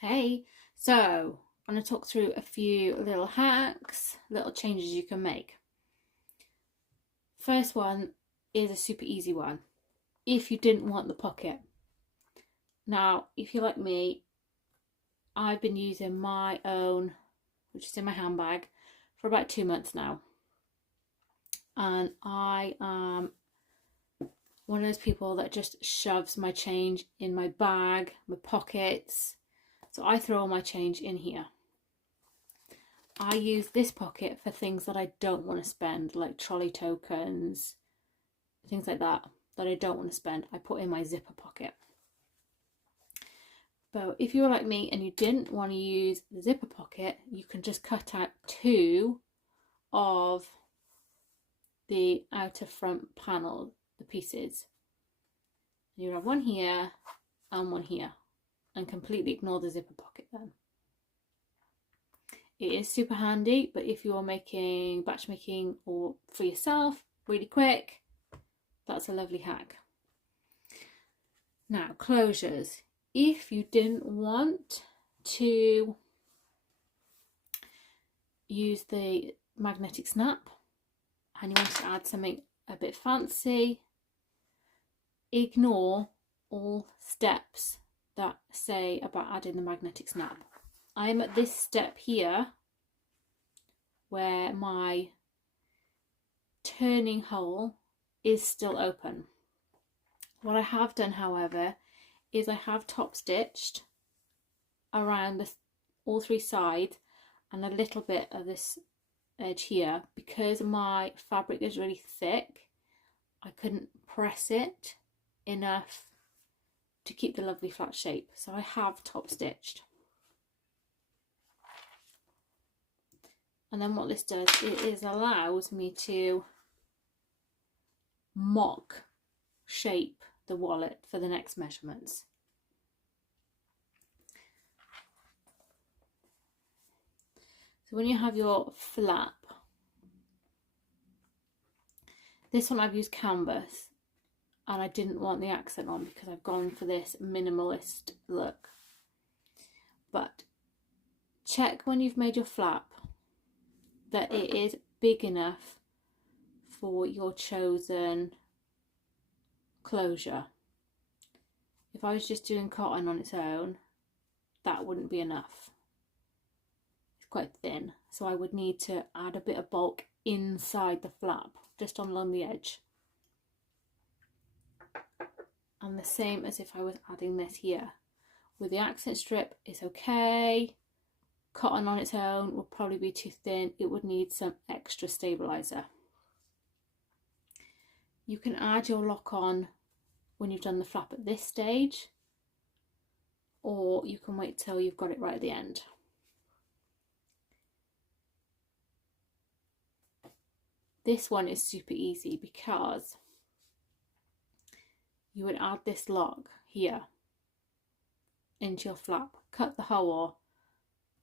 Hey, so I'm going to talk through a few little hacks, little changes you can make. First one is a super easy one. If you didn't want the pocket. Now, if you're like me, I've been using my own, which is in my handbag, for about 2 months now. And I am one of those people that just shoves my change in my bag, my pockets. So I throw all my change in here. I use this pocket for things that I don't want to spend, like trolley tokens, things like that I don't want to spend. I put in my zipper pocket. But if you were like me and you didn't want to use the zipper pocket, you can just cut out 2 of the outer front panel, the pieces. You have one here and one here, and completely ignore the zipper pocket then. It is super handy, but if you're making batch making or for yourself really quick, that's a lovely hack. Now, closures. If you didn't want to use the magnetic snap and you want to add something a bit fancy, ignore all steps that say about adding the magnetic snap. I'm at this step here where my turning hole is still open. What I have done, however, is I have top stitched around all 3 sides and a little bit of this edge here. Because my fabric is really thick, I couldn't press it enough to keep the lovely flat shape, so I have top stitched. And then what this does is allows me to mock shape the wallet for the next measurements. So when you have your flap, this one I've used canvas and I didn't want the accent on because I've gone for this minimalist look. But check when you've made your flap that it is big enough for your chosen closure. If I was just doing cotton on its own, that wouldn't be enough. It's quite thin, so I would need to add a bit of bulk inside the flap, just along the edge. And the same as if I was adding this here. With the accent strip, it's okay. Cotton on its own will probably be too thin. It would need some extra stabilizer. You can add your lock on when you've done the flap at this stage, or you can wait till you've got it right at the end. This one is super easy because you would add this lock here into your flap, cut the hole,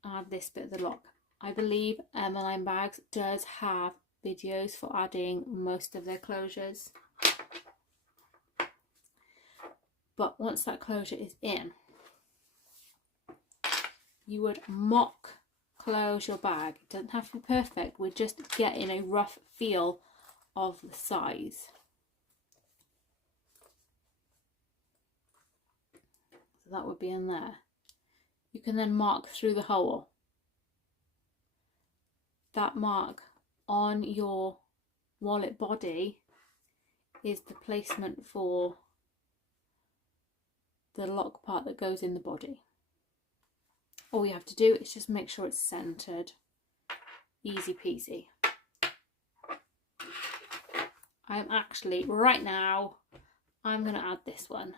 add this bit of the lock. I believe M-Line Bags does have videos for adding most of their closures. But once that closure is in, you would mock close your bag. It doesn't have to be perfect, we're just getting a rough feel of the size. So that would be in there. You can then mark through the hole. That mark on your wallet body is the placement for the lock part that goes in the body. All you have to do is just make sure it's centered. Easy peasy. I'm actually, right now, I'm going to add this one.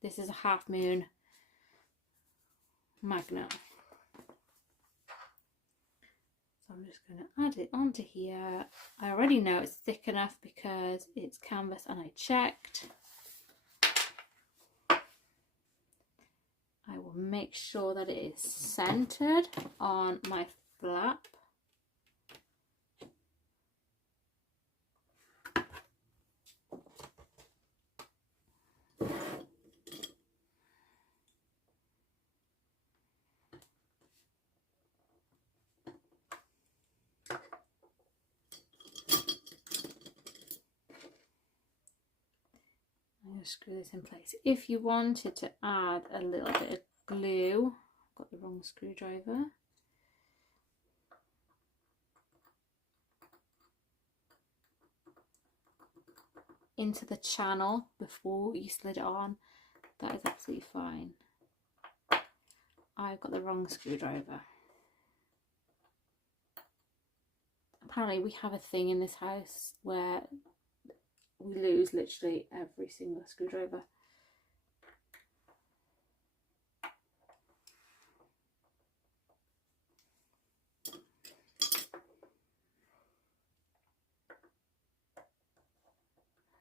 This is a half moon magnet. So I'm just going to add it onto here. I already know it's thick enough because it's canvas and I checked. I will make sure that it is centered on my flap. going to screw this in place. If you wanted to add a little bit of glue, I've got the wrong screwdriver. Into the channel before you slid it on, that is absolutely fine. I've got the wrong screwdriver. Apparently we have a thing in this house where we lose literally every single screwdriver.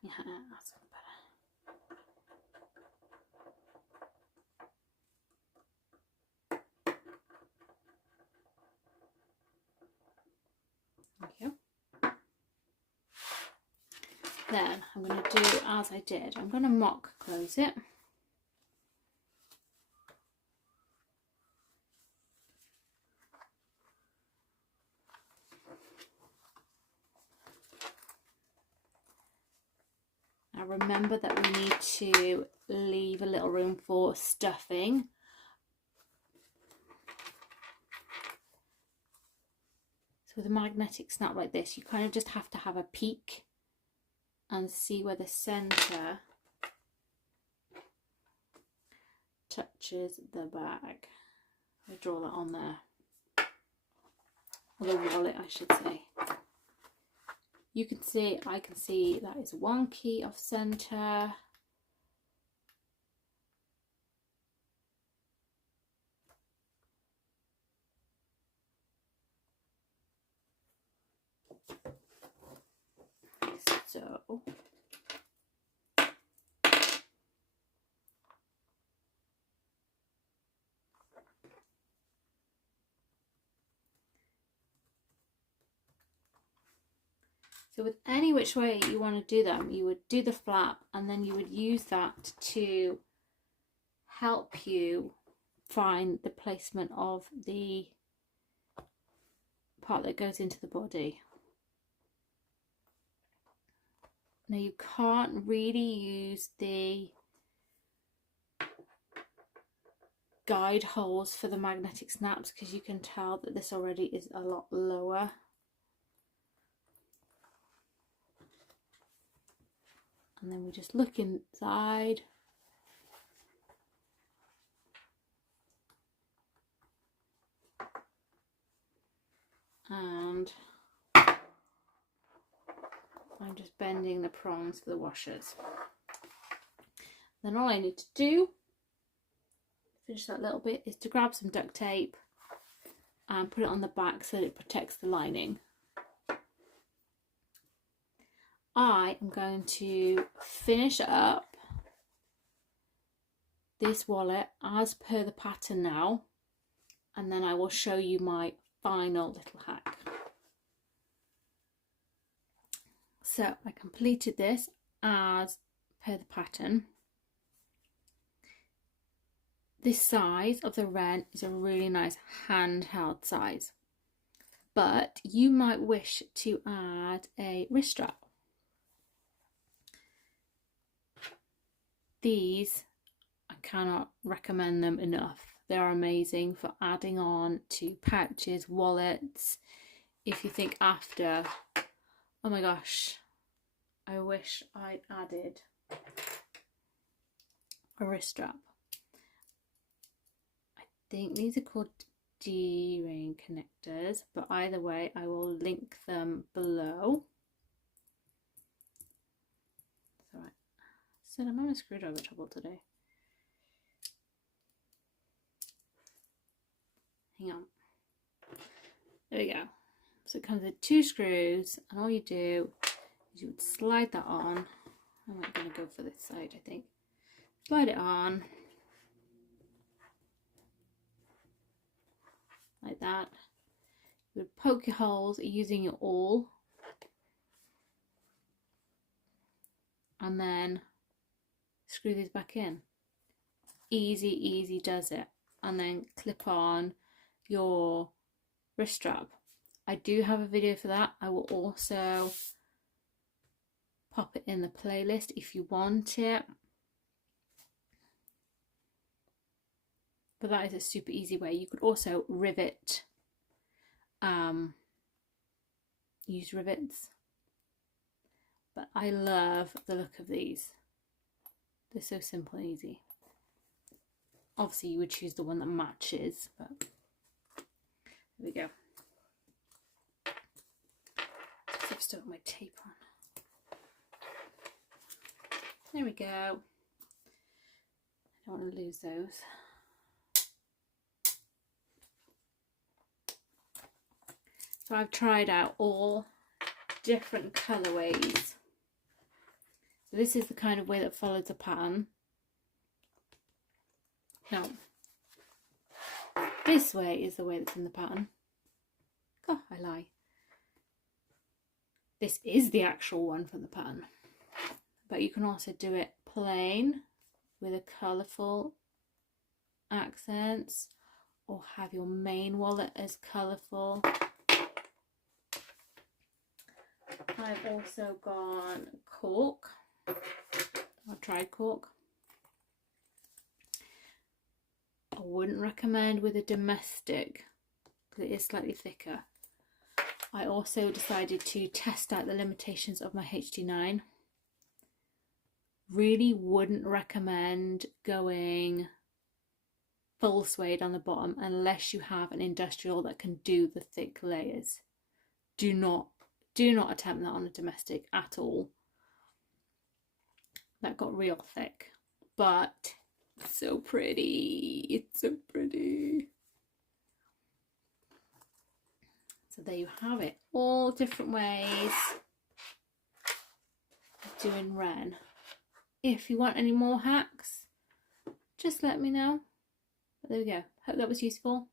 Yeah, that's better. There we go. Then I'm going to do as I did. I'm going to mock close it. Now remember that we need to leave a little room for stuffing. So with a magnetic snap like this, you kind of just have to have a peek and see where the centre touches the bag. I draw that on there, or the wallet I should say. You can see, I can see that is wonky off centre. So with any which way you want to do them, you would do the flap and then you would use that to help you find the placement of the part that goes into the body. Now you can't really use the guide holes for the magnetic snaps because you can tell that this already is a lot lower. And then we just look inside. And I'm just bending the prongs for the washers. Then all I need to do, finish that little bit, is to grab some duct tape and put it on the back so that it protects the lining. I am going to finish up this wallet as per the pattern now, and then I will show you my final little hack. So I completed this as per the pattern. This size of the Wren is a really nice handheld size, but you might wish to add a wrist strap. These, I cannot recommend them enough. They're amazing for adding on to pouches, wallets. If you think after, oh my gosh, I wish I added a wrist strap. I think these are called D-ring connectors, but either way I will link them below. I'm having a screwdriver trouble today. Hang on. There we go. So it comes with 2 screws, and all you do is you would slide that on. I'm not going to go for this side, I think. Slide it on. Like that. You would poke your holes using your awl. And then screw these back in. Easy does it. And then clip on your wrist strap. I do have a video for that. I will also pop it in the playlist if you want it. but that is a super easy way. You could also rivet, use rivets, but I love the look of these. They're so simple and easy. Obviously you would choose the one that matches, but there we go. I've still got my tape on. There we go. I don't want to lose those. So I've tried out all different colourways. So this is the kind of way that follows the pattern. Now, this way is the way that's in the pattern. Oh, I lie. This is the actual one from the pattern. But you can also do it plain with a colourful accents, or have your main wallet as colourful. I've also gone cork. I've tried cork. I wouldn't recommend with a domestic because it is slightly thicker. I also decided to test out the limitations of my HD9. Really wouldn't recommend going full suede on the bottom unless you have an industrial that can do the thick layers. Do not attempt that on a domestic at all. That got real thick, but it's so pretty. It's so pretty. So there you have it. All different ways of doing Wren. If you want any more hacks, just let me know. But there we go. Hope that was useful.